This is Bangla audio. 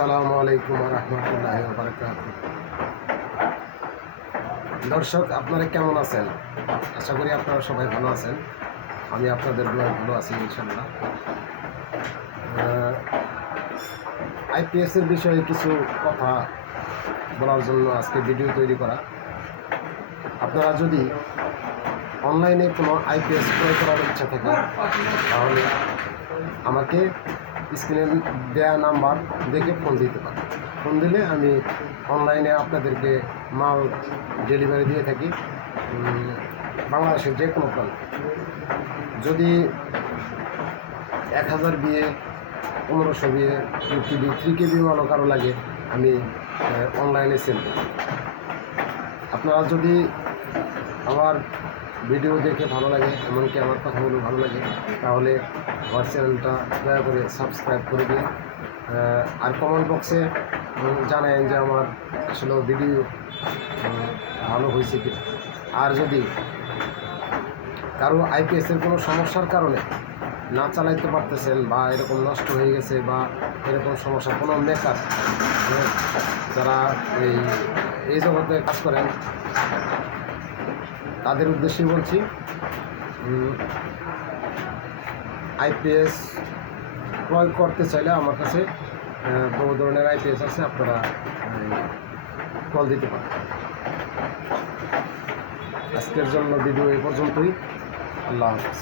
আসসালামু আলাইকুম ওয়া রাহমাতুল্লাহি ওয়া বারাকাতুহু। দর্শক, আপনারা কেমন আছেন? আশা করি আপনারা সবাই ভালো আছেন। আমি আপনাদের দোয়ায় ভালো আছি ইনশাআল্লাহ। আইপিএসের বিষয়ে কিছু কথা বলার জন্য আজকে ভিডিও তৈরি করা। আপনারা যদি অনলাইনে কোনো আইপিএস ক্রয় করার ইচ্ছা থাকে তাহলে আমাকে স্ক্রিনে দেওয়া নাম্বার দেখে ফোন দিতে পারেন। ফোন দিলে আমি অনলাইনে আপনাদেরকে মাল ডেলিভারি দিয়ে থাকি বাংলাদেশের যে কোনো প্রান্তে। যদি 1000 বিয়ে, 1500 বিয়ে, 2 KB, 3 KB মালও কারো লাগে আমি অনলাইনে সেল করি। আপনারা যদি আমার ভিডিও দেখে ভালো লাগে, এমনকি আমার কথাগুলো ভালো লাগে, তাহলে আমার চ্যানেলটা দয়া করে সাবস্ক্রাইব করে দিন। আর কমেন্ট বক্সে জানান যে আমার আসলে ভিডিও ভালো হয়েছে কি। আর যদি কারো আইপিএসের কোনো সমস্যার কারণে না চালাইতে পারতেছেন বা এরকম নষ্ট হয়ে গেছে বা এরকম সমস্যা, কোনো মেকার যারা এই জগতে কাজ করেন তাদের উদ্দেশ্যে বলছি, আইপিএস ক্রয় করতে চাইলে আমার কাছে বহু ধরনের আইপিএস আছে, আপনারা কল দিতে পারেন। আজকের জন্য ভিডিও এই পর্যন্তই। আল্লাহ হাফেজ।